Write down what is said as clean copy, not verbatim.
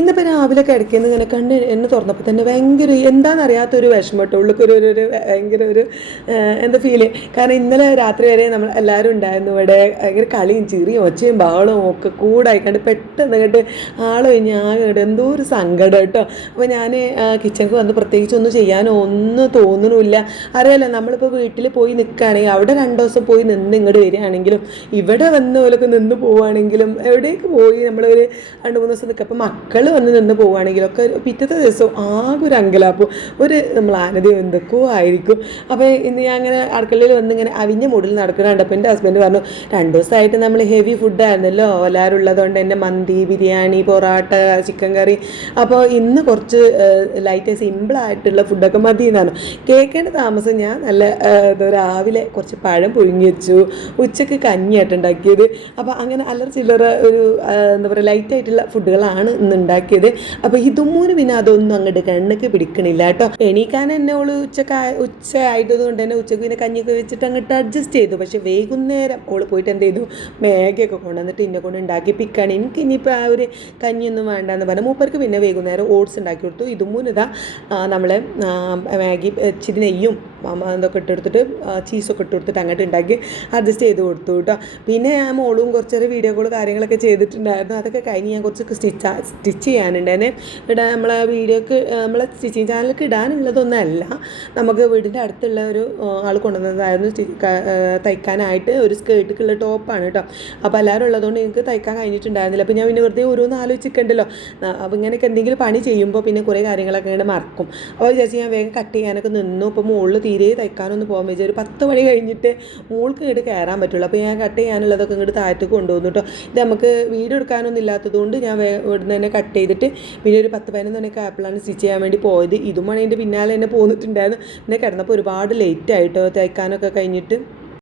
ഇന്നിപ്പോൾ രാവിലെ കിടക്കുന്ന ഇങ്ങനെ കണ്ണ് എന്നെ തുറന്നപ്പോൾ തന്നെ ഭയങ്കര എന്താണെന്നറിയാത്തൊരു വിഷമം കേട്ടോ. ഉള്ളിക്കൊരു ഭയങ്കര ഒരു എന്താ ഫീല്. കാരണം ഇന്നലെ രാത്രി വരെ നമ്മൾ എല്ലാവരും ഉണ്ടായിരുന്നു ഇവിടെ. ഭയങ്കര കളിയും ചിറിയും ഒച്ചയും ബഹളവും ഒക്കെ കൂടായിക്കണ്ട് പെട്ടെന്ന് കേട്ട് ആളൊഴിഞ്ഞ് ആകെ എന്തോ ഒരു സങ്കടം കേട്ടോ. അപ്പോൾ ഞാൻ കിച്ചണിക്ക് വന്ന് പ്രത്യേകിച്ച് ഒന്നും ചെയ്യാനോ ഒന്നും തോന്നണമില്ല. അറിയാലോ, നമ്മളിപ്പോൾ വീട്ടിൽ പോയി നിൽക്കുകയാണെങ്കിൽ അവിടെ 2 ദിവസം പോയി നിന്ന് ഇങ്ങോട്ട് വരികയാണെങ്കിലും ഇവിടെ വന്ന് പോലൊക്കെ നിന്ന് പോവുകയാണെങ്കിലും എവിടേക്ക് പോയി നമ്മളൊരു 2-3 ദിവസം നിൽക്കുക. അപ്പോൾ മക്കൾ വന്ന് നിന്ന് പോവുകയാണെങ്കിലൊക്കെ പിറ്റത്തെ ദിവസം ആകെ ഒരു അങ്കലാപ്പും ഒരു മ്ലാനതയും എന്തൊക്കെയോ ആയിരിക്കും. അപ്പോൾ ഇന്ന് ഞാൻ അങ്ങനെ അടുക്കളയിൽ വന്ന് ഇങ്ങനെ അവിഞ്ഞ മൂടിൽ നടക്കുന്നുണ്ട്. അപ്പോൾ എൻ്റെ ഹസ്ബൻഡ് പറഞ്ഞു 2 ദിവസമായിട്ട് നമ്മൾ ഹെവി ഫുഡായിരുന്നല്ലോ എല്ലാവരും ഉള്ളതുകൊണ്ട് തന്നെ മന്തി, ബിരിയാണി, പൊറാട്ട, ചിക്കൻ കറി. അപ്പോൾ ഇന്ന് കുറച്ച് ലൈറ്റ് സിമ്പിളായിട്ടുള്ള ഫുഡൊക്കെ മതി എന്നാണ്. കേൾക്കേണ്ട താമസം ഞാൻ നല്ല രാവിലെ കുറച്ച് പഴം പുഴുങ്ങി വെച്ചു, ഉച്ചയ്ക്ക് കഞ്ഞിയായിട്ട് ഉണ്ടാക്കിയത്. അപ്പോൾ അങ്ങനെ അല്ലറ ചില്ലറ ഒരു എന്താ പറയുക ലൈറ്റായിട്ടുള്ള ഫുഡുകളാണ് ഇന്ന് ഉണ്ടാക്കിയത്. അപ്പോൾ ഇതുമൂന്ന് പിന്നെ അതൊന്നും അങ്ങോട്ട് കണ്ണൊക്കെ പിടിക്കണില്ല കേട്ടോ. എണീക്കാൻ എന്നെ ഓള് ഉച്ച ആയിട്ടത് കൊണ്ട് തന്നെ ഉച്ചക്ക് പിന്നെ കഞ്ഞിയൊക്കെ വെച്ചിട്ട് അങ്ങോട്ട് അഡ്ജസ്റ്റ് ചെയ്തു. പക്ഷേ വൈകുന്നേരം ഓള് പോയിട്ട് എന്ത് ചെയ്തു, മാഗിയൊക്കെ കൊണ്ടുവന്നിട്ട് ഇന്നെ കൊണ്ട് ഉണ്ടാക്കിപ്പിക്കുകയാണ്. എനിക്ക് ഇനിയിപ്പോൾ ആ ഒരു കഞ്ഞിയൊന്നും വേണ്ടെന്ന് പറഞ്ഞാൽ മൂപ്പർക്ക് പിന്നെ വൈകുന്നേരം ഓട്സ് ഉണ്ടാക്കി കൊടുത്തു. ഇതുമൂന്ന് ഇതാ നമ്മൾ മാഗി ഇച്ചിരി നെയ്യും ഇതൊക്കെ ഇട്ടെടുത്തിട്ട് ചീസൊക്കെ ഇട്ട് കൊടുത്തിട്ട് അങ്ങോട്ട് ഉണ്ടാക്കി അഡ്ജസ്റ്റ് ചെയ്ത് കൊടുത്തു കേട്ടോ. പിന്നെ ഞാൻ മോളും കുറച്ചൊരു വീഡിയോ കോൾ കാര്യങ്ങളൊക്കെ ചെയ്തിട്ടുണ്ടായിരുന്നു. അതൊക്കെ കഴിഞ്ഞ് ഞാൻ കുറച്ച് സ്റ്റിച്ച് ചെയ്യാനുണ്ടായിരുന്നു. ഇവിടെ നമ്മളെ വീഡിയോക്ക് നമ്മളെ സ്റ്റിച്ചിങ് ചാനലിലേക്ക് ഇടാനുള്ളതൊന്നുമല്ല, നമുക്ക് വീടിൻ്റെ അടുത്തുള്ള ഒരു ആൾ കൊണ്ടുവന്നതായിരുന്നു തയ്ക്കാനായിട്ട്. ഒരു സ്കേർട്ടിക്കുള്ള ടോപ്പാണ് കേട്ടോ. അപ്പോൾ എല്ലാവരും ഉള്ളതുകൊണ്ട് എനിക്ക് തയ്ക്കാൻ കഴിഞ്ഞിട്ടുണ്ടായിരുന്നില്ല. അപ്പോൾ ഞാൻ പിന്നെ വെറുതെ ഓരോന്ന് ആലോചിച്ചിട്ടുണ്ടല്ലോ. അപ്പോൾ ഇങ്ങനെയൊക്കെ എന്തെങ്കിലും പണി ചെയ്യുമ്പോൾ പിന്നെ കുറേ കാര്യങ്ങളൊക്കെ ഇങ്ങനെ മറക്കും. അപ്പോൾ വിചാരിച്ച് ഞാൻ വേഗം കട്ട് ചെയ്യാനൊക്കെ നിന്നു. അപ്പോൾ മുകളിൽ തീരെ തയ്ക്കാനൊന്നും പോകാൻ വെച്ചാൽ ഒരു 10 മണി കഴിഞ്ഞിട്ട് മുകൾക്ക് ഇങ്ങോട്ട് കയറാൻ പറ്റുള്ളൂ. അപ്പോൾ ഞാൻ കട്ട് ചെയ്യാനുള്ളതൊക്കെ ഇങ്ങോട്ട് താഴത്തേക്ക് കൊണ്ടുപോകുന്നു കേട്ടോ. ഇത് നമുക്ക് വീഡിയോ എടുക്കാനൊന്നും ഇല്ലാത്തതുകൊണ്ട് ഞാൻ ഇവിടുന്ന് തന്നെ കട്ട് ചെയ്തിട്ട് പിന്നെ ഒരു 10-15 മണിയൊക്കെ ആയപ്പോഴാണ് സ്റ്റിച്ച് ചെയ്യാൻ വേണ്ടി പോയത്. ഇതും മണീൻ്റെ പിന്നാലെ തന്നെ പോന്നിട്ടുണ്ടായിരുന്നു. പിന്നെ കിടന്നപ്പോൾ ഒരുപാട് ലേറ്റ് ആയിട്ടോ തയ്ക്കാനൊക്കെ കഴിഞ്ഞിട്ട്.